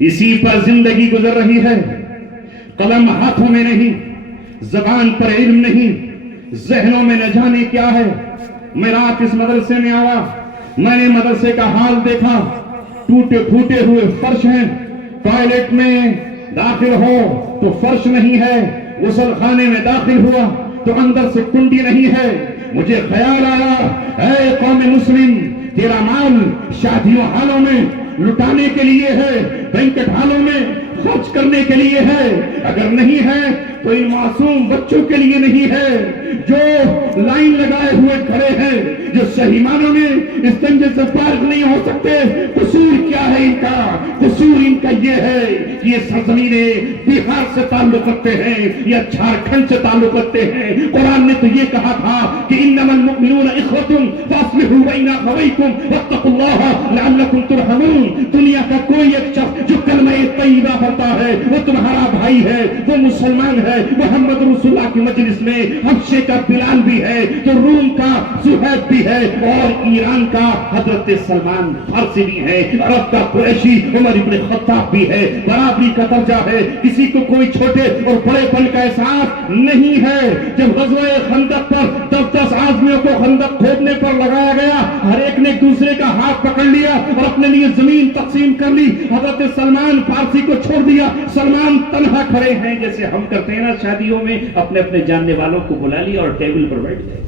اسی پر زندگی گزر رہی ہے. قلم ہاتھوں میں نہیں, زبان پر علم نہیں, ذہنوں میں نہ جانے کیا ہے. میں رات اس مدرسے میں آیا, میں نے مدرسے کا حال دیکھا. ٹوٹے پھوٹے ہوئے فرش ہیں. ٹوائلٹ میں داخل ہو تو فرش نہیں ہے. غسل خانے میں داخل ہوا تو اندر سے کنڈی نہیں ہے. مجھے خیال آیا, اے قوم مسلم, تیرا مال شادیوں حالوں میں لٹانے کے لیے ہے, بینکٹ حالوں میں خرچ کرنے کے لیے ہے. اگر نہیں ہے تو ان معصوم بچوں کے لیے نہیں ہے جو لائن لگائے ہوئے کھڑے ہیں, جو صحیح معنوں میں اس کنجے سے فارغ نہیں ہو سکتے. قصور کیا ہے ان کا؟ قصور ان کا یہ ہے کہ یہ سرزمینیں بہار سے تعلق رکھتے ہیں یا جھارکھنڈ سے تعلق رکھتے ہیں. قرآن نے تو یہ کہا تھا کہ انما المؤمنون اخوة فاصلحوا بین اخویکم واتقوا اللہ لعلکم ترحمون. دنیا کا کوئی ایک شخص جو کلمہ طیبہ پڑھتا ہے وہ تمہارا بھائی ہے, وہ مسلمان ہے. محمد رسول اللہ کی مجلس میں حبشے کا بلال بھی ہے, تو روم کا سہیب بھی ہے, اور ایران کا حضرت سلمان فارسی بھی ہے, عرب کا قریشی عمر ابن خطاب بھی ہے. برابری کا درجہ ہے, کسی کو کوئی چھوٹے اور بڑے پن کا احساس نہیں ہے. جب غزوہ خندق پر 10 آدمیوں کو خندق کھودنے پر لگایا گیا, ہر ایک نے دوسرے کا ہاتھ پکڑ لیا اور اپنے لیے زمین تقسیم کر لی. حضرت سلمان فارسی کو چھوڑ دیا. سلمان تنہا کھڑے ہیں جیسے ہم کرتے ہیں نا شادیوں میں, اپنے اپنے جاننے والوں کو بلا لیا اور ٹیبل پر بیٹھ گئے.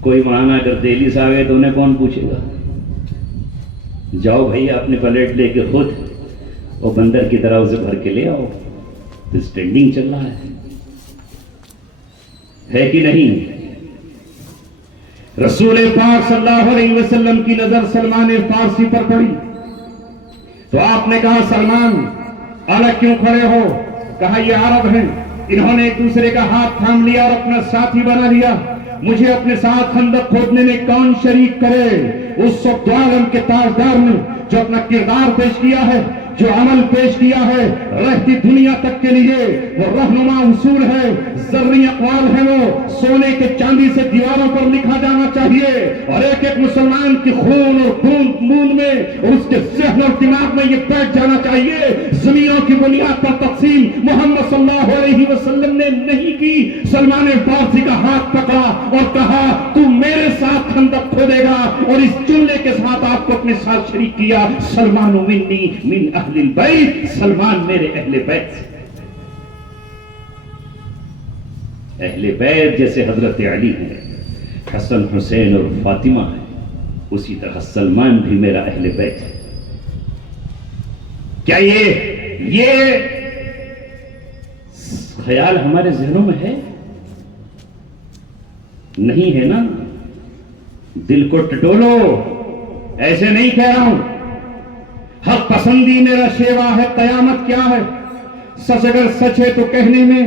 کوئی مہمان اگر دہلی سے آگئے تو انہیں کون پوچھے گا؟ جاؤ بھائی اپنے پلیٹ لے کے خود اور بندر کی طرح اسے بھر کے لے آؤ. تو اسٹینڈنگ چل رہا ہے کہ نہیں؟ رسول پاک صلی اللہ علیہ وسلم کی نظر سلمان فارسی پر پڑی تو آپ نے کہا, سلمان الگ کیوں کھڑے ہو؟ کہا یہ عرب ہیں, انہوں نے ایک دوسرے کا ہاتھ تھام لیا اور اپنا ساتھی بنا لیا. مجھے اپنے ساتھ خندق کھودنے میں کون شریک کرے؟ اس وقت عالم کے تاجدار نے جو اپنا کردار پیش کیا ہے, جو عمل پیش کیا ہے, رہتی دنیا تک کے لیے وہ رہنما اصول ہے, ذرعی اقوال ہے, وہ سونے کے چاندی سے دیواروں پر لکھا جانا چاہیے, اور ایک ایک مسلمان کی خون اور بوند میں اور اس کے ذہن اور دماغ میں یہ بیٹھ جانا چاہیے. زمینوں کی بنیاد پر تقسیم محمد صلی اللہ علیہ وسلم نے نہیں کی. سلمان فارسی کا ہاتھ پکڑا اور کہا تو میرے ساتھ خندق کھودے گا, اور اس جملے کے ساتھ آپ کو اپنے ساتھ شریک کیا, سلمان منی من اہل البیت, سلمان میرے اہل بیت سے. اہل بیت جیسے حضرت علی ہیں, حسن حسین اور فاطمہ ہیں, اسی طرح سلمان بھی میرا اہل بیت ہے. کیا یہ خیال ہمارے ذہنوں میں ہے؟ نہیں ہے نا. دل کو ٹٹولو, ایسے نہیں کہہ رہا ہوں. حق پسندی میرا شیوا ہے. قیامت کیا ہے؟ سچ اگر سچ ہے تو کہنے میں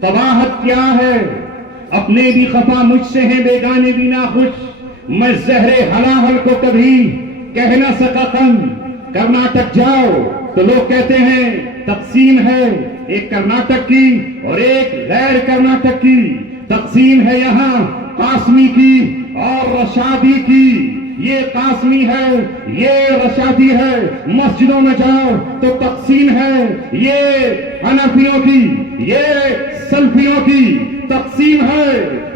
قباحت کیا ہے؟ اپنے بھی خفا مجھ سے ہیں, بیگانے بھی ناخوش. میں زہر حلاحل کو کبھی کہہ نہ سکا تم. کرناٹک جاؤ تو لوگ کہتے ہیں تقسیم ہے, ایک کرناٹک کی اور ایک غیر کرناٹک کی. تقسیم ہے یہاں قاسمی کی اور رشادی کی. یہ قاسمی ہے, یہ رشادی ہے. مسجدوں میں جاؤ تو تقسیم ہے, یہ حنفیوں کی, یہ سلفیوں کی. تقسیم ہے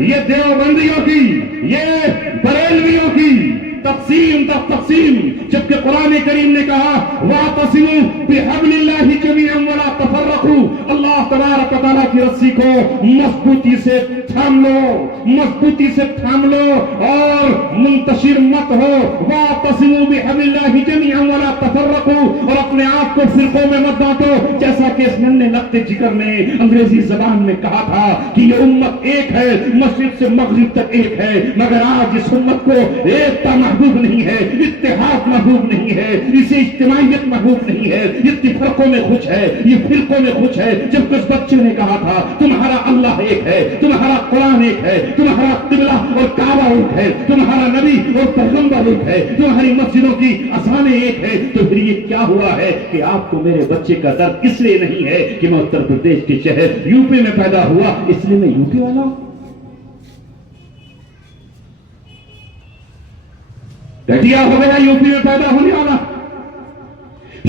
یہ دیوبندیوں کی, یہ بریلویوں کی. تقسیم تقسیم, جبکہ قرآن کریم نے کہا وَاعْتَصِمُوا بِحَبْلِ اللَّهِ جَمِيعًا وَلَا تَفَرَّقُوا. اللہ تبارک و تعالیٰ کی رسی کو مضبوطی سے تھام لو, مضبوطی سے تھام لو اور منتشر مت ہو. وَاعْتَصِمُوا بِحَبْلِ اللَّهِ جَمِيعًا وَلَا تَفَرَّقُوا, اور اپنے آپ کو فرقوں میں مت بانٹو. جیسا کہ اس ننھے لقطے جگر نے انگریزی زبان میں کہا تھا کہ یہ امت ایک ہے, مشرق سے مغرب تک ایک ہے, مگر آج اس امت کو ایکتا محبوب نہیں ہے, اتحاد محبوب نہیں ہے, اسے اجتماعیت محبوب نہیں ہے. یہ فرقوں میں خوش ہے, یہ فرقوں میں خوش ہے. جب کچھ بچے نے کہا تھا تمہارا اللہ ایک ہے, تمہارا قرآن ایک ہے, تمہارا قبلہ اور کعبہ ایک ہے, تمہارا نبی اور پیغمبر ایک ہے, تمہاری مسجدوں کی اذانیں ایک ہے, تو پھر یہ کیا ہوا ہے کہ آپ کو میرے بچے کا درد اس لیے نہیں ہے کہ میں اتر پردیش کے شہر یو پی میں پیدا ہوا اس لیے میں یو پی والا ہوں. گھٹیا ہو گیا یو پی میں پیدا ہونے والا.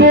2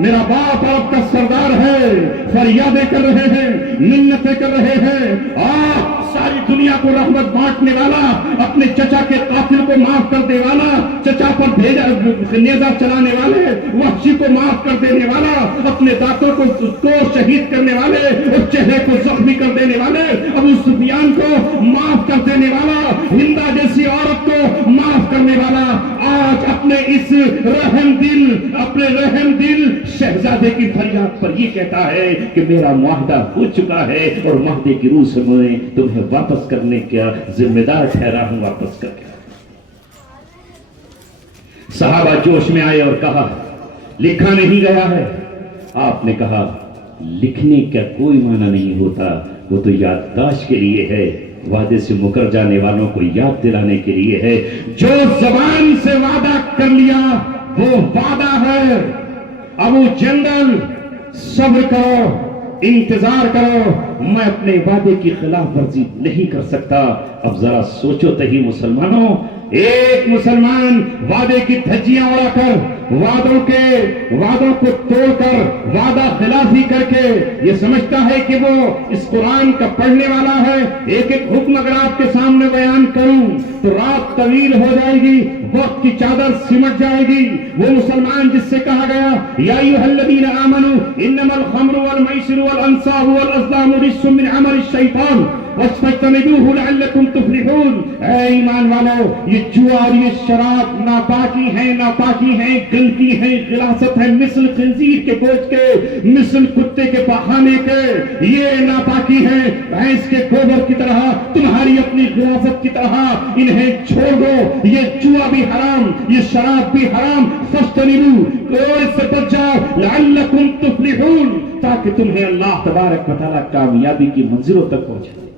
میرا باپ عرب کا سردار ہے، فریادیں کر رہے ہیں، منتیں کر رہے ہیں، ساری دنیا کو رحمت بانٹنے والا، اپنے چچا کے قاتل کو معاف کر دے والا، چچا پر بھیجا نیزہ چلانے والے وحشی کو معاف کر دینے والا، اپنے دانتوں کو شہید کرنے والے اور چہرے کو زخمی کر دینے والے ابو سفیان کو معاف کر دینے والا، ہندا جیسی عورت کو معاف کرنے والا، آج اپنے اس اپنے رحم دل شہزادے کی فریاد پر یہ کہتا ہے کہ میرا معاہدہ ہو چکا ہے اور معاہدے کی روح سے میں تمہیں واپس کرنے کا ذمہ دار ٹھہرا ہوں، واپس کر کے۔ صحابہ جوش میں آئے اور کہا لکھا نہیں گیا ہے۔ آپ نے کہا لکھنے کا کوئی معنی نہیں ہوتا، وہ تو یادداشت کے لیے ہے، وعدے سے مکر جانے والوں کو یاد دلانے کے لیے ہے۔ جو زبان سے وعدہ کر لیا وہ وعدہ ہے۔ ابو جندل صبر کرو، انتظار کرو، میں اپنے وعدے کی خلاف ورزی نہیں کر سکتا۔ اب ذرا سوچو تہی مسلمانوں، ایک مسلمان وعدے کی دھجیاں اڑا کر، وعدوں کو توڑ کر، وعدہ خلافی کر کے یہ سمجھتا ہے کہ وہ اس قرآن کا پڑھنے والا ہے۔ ایک ایک حکم اگر آپ کے سامنے بیان کروں تو رات طویل ہو جائے گی، وقت کی چادر سمٹ جائے گی۔ وہ مسلمان جس سے کہا گیا یا ایھا الذین آمنوا انما الخمر والمیسر والانصاب والازلام رجس من عمل الشیطان فاجتنبوہ لعلکم تفلحون۔ اے ایمان والو، یہ جوا اور یہ شراب ناپاکی ہیں، گندگی ہے، غلاظت ہے، مثل خنزیر کے گوشت کے، مثل کتے کے پخانے کے، یہ ناپاکی ہے، بھینس کے گوبر کی طرح، تمہاری اپنی غلاظت کی طرح، انہیں چھوڑ دو۔ یہ جوا بھی حرام، یہ شراب بھی حرام، فاجتنبوہ، اور اس سے بچ جاؤ، لعلکم تفلحون، تاکہ تمہیں اللہ تبارک و تعالیٰ کامیابی کی منزلوں تک پہنچائے۔